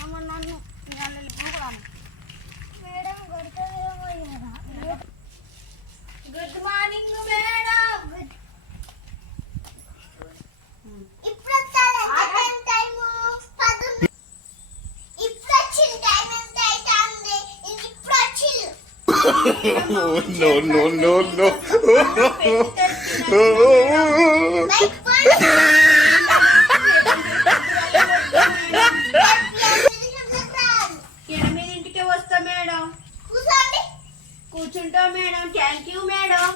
ఏమన్నాను మేడం కొడుతుందేమో. Good morning madam. ఇప్పుడు No, no, no, no. ఎనిమిదింటికి వస్తా మేడం. కూర్చుంటా madam. Thank you madam.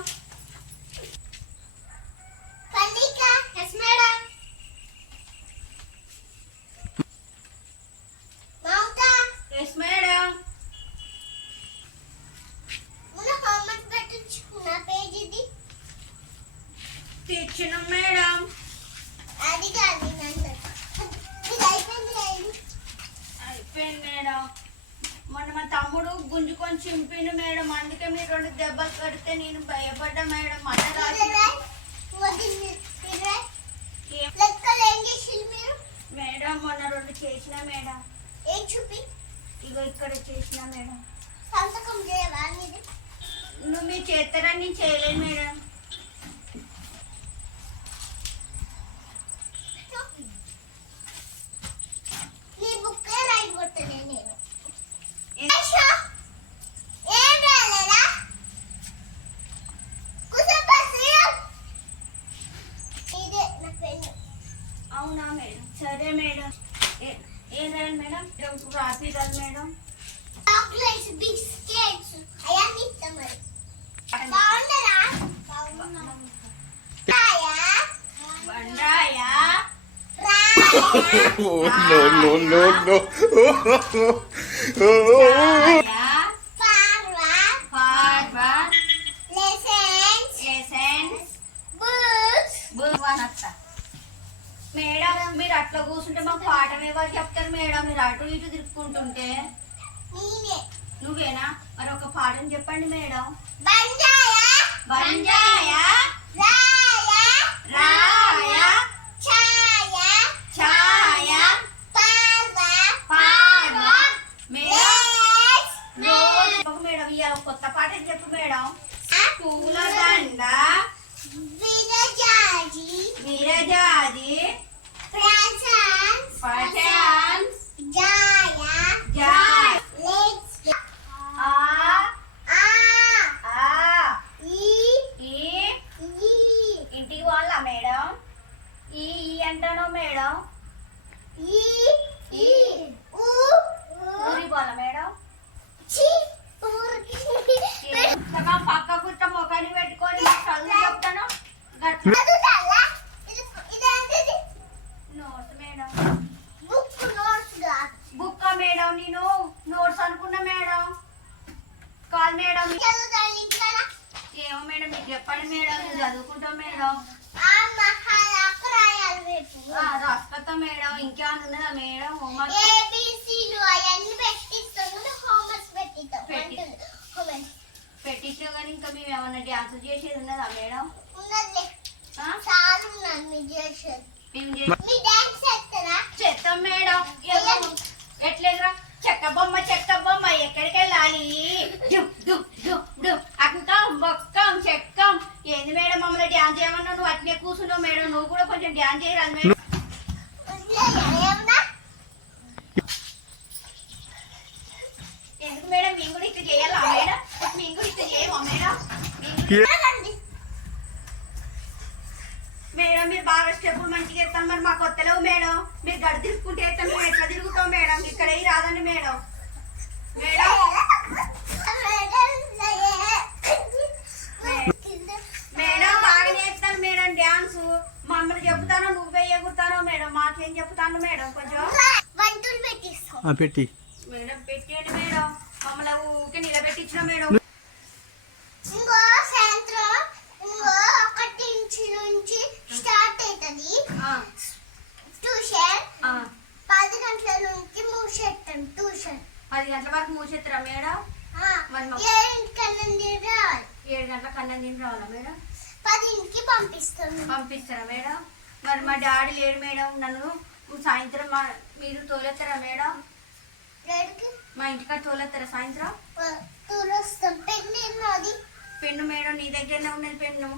Yes madam. తెచ్చిన మేడం. అయిపోయింది మేడం. మొన్న మా తమ్ముడు గుంజుకొని చింపిండు మేడం. అందుకే మీరు 2 దెబ్బలు కడితే నేను భయపడ్డా మేడం. మన మేడం మొన్న 2 చేసిన మేడం. ఇగో ఇక్కడ చేసిన మేడం. నువ్వు మీరు చేస్తారని నేను చేయలేను మేడం. అవునా మేడం. సరే మేడం. ఏం రాయాలి మేడం? రాపి రాదు మేడం. చాక్లెట్స్ బిస్కెట్స్ అయ్యాన్ని ఇస్తాం మరి. బాగుండరా? బండాయా No, no, no, no. Madam మీరు అట్లా కూర్చుంటే మాకు పాఠం ఎవరు చెప్తారు మేడం? మీరు అటు ఇటు తిరుక్కుంటుంటే. నువ్వేనా? మరి ఒక పాఠం చెప్పండి మేడం. బంజాయా రాయ ఛాయ పార్వ మేడం. ఇవాళ కొత్త పాఠం చెప్పు మేడం. పూలదండ విరజాజి పటాన్స్ జాయ్ ఇంటికి వాళ్ళ మేడం. ఈ అంటాను మేడం. ఊరి వాళ్ళ మేడం. పక్క కుట్ట మొక్కని పెట్టుకొని చదువు చెప్తాను. Notes madam. Book madam. నేను నోట్స్ అనుకున్నా మేడం. కాదు మేడం. ఏమో మేడం మీకు చెప్పండి మేడం. నేను చదువుకుంటాం మేడం. రాస్తా మేడం. ఇంకేమైనా ఉన్నదా మేడం? హోంవర్క్ పెట్టించాం కానీ ఇంకా మేము ఏమన్నా డ్యాన్స్ చేసేది ఉన్నదా మేడం? చేస్తాం మేడం. ఎట్లేదురా? చెక్క బొమ్మ ఎక్కడికి వెళ్ళాలి? అక్కం బొక్కం చెక్కం. ఏంది మేడం మమ్మల్ని డ్యాన్స్ చేయమన్నా నువ్వు అట్లే కూర్చున్నావు మేడం. నువ్వు కూడా కొంచెం డ్యాన్స్ చేయరాదు మేడం. ఎందుకు మేడం? మేము కూడా ఇట్లా చేయాలా మేడం? మేము కూడా ఇట్లా చేయమా మేడం? మేడం మీరు బాగా స్టెప్పులు మంచిగా ఎత్తాను. మరి మాకు వస్తలేవు మేడం. మీరు గడి తిరుగుకుంటే ఎత్తాను. మేము ఎట్లా తిరుగుతాం మేడం? ఇక్కడ ఏ రాదండి మేడం. మేడం మేడం బాగానే ఎత్తాను మేడం డ్యాన్స్. మమ్మల్ని చెప్తానో నువ్వే ఎగురుతానో మేడం? మాకేం చెప్తాను మేడం? కొంచెం పెట్టి మేడం పెట్టండి మేడం. మమ్మల్ని ఊకే నిలబెట్టించిన మేడం. స్టార్ట్ అవుతుంది ట్యూషన్. 10 గంటల నుంచి మూసేస్తాం ట్యూషన్. 10 గంటల వరకు మూసేస్తారా మేడం? 7 గంటలకు అన్నం తిని రావాలా మేడం? 10కి పంపిస్తారా మేడం? మరి మా డాడీ లేడు మేడం. నన్ను సాయంత్రం మీరు తోలేస్తారా మేడం? డాడీకి మా ఇంటికాడ తోలేస్తారా సాయంత్రం? తూరొస్తాం. పెళ్ళి నాది. పెన్ను మేడం నీ దగ్గరనే ఉన్నది పెన్ను.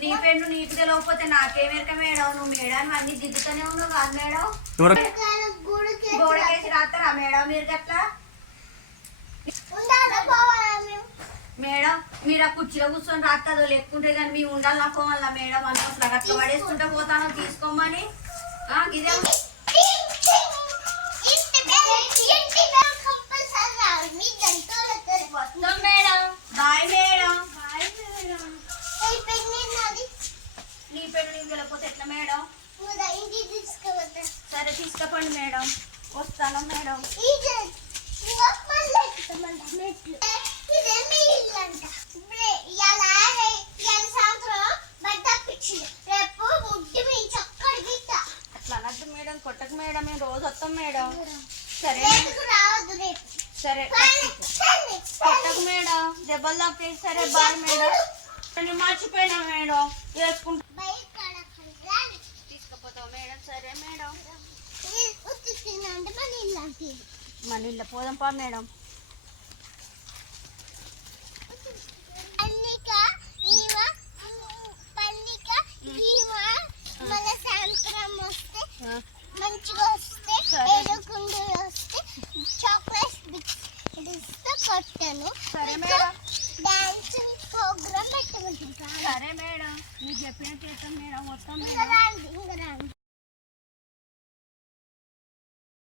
నీ పెన్ను నీకు తెలియకపోతే నాకేమెరక మేడం. నువ్వు మేడం అన్ని దిద్దుతూనే ఉన్నావు కాదు మేడం. గుడికి గోడకేసి రాస్తారా మేడం మీరు గట్లా? ఉండాలా పోవాలా మేము? మేడం మీరు ఆ కుర్చీలో కూర్చొని రాస్తాదో లేకుంటే కానీ మీ ఉండాలి నాకు వల్ల మేడం అసలు అట్లా పడేసుకుంటే పోతాను తీసుకోమని. ఇదే వస్తాం మేడం. Bye madam. నీ పెన్ను నీకు వెళ్ళకపోతే ఎట్లా మేడం? సరే తీసుకపోండి మేడం. వస్తాను మేడం. అట్లా అనద్దు మేడం, కొట్టకు మేడం. మేము రోజు వస్తాం మేడం. సరే సరే కొట్టకు మేడం, దెబ్బలు తాకుతాయి. సరే బాయ్ మేడం. నేను మర్చిపోయినా మేడం, వేసుకుంటా తీసుకుపోతావు మేడం. సరే మేడం. మన ఇల్లు పోదాం పా మేడం. మంచిగా వస్తే ఏడుకుంటూ వస్తే చాక్లెట్స్ ఇస్తే కొట్టాను. సరే మేడం. Dancing programme పెట్టమంటారు. సరే మేడం, మీకు చెప్పినట్టు చేస్తాం మేడం. వస్తాం మేడం.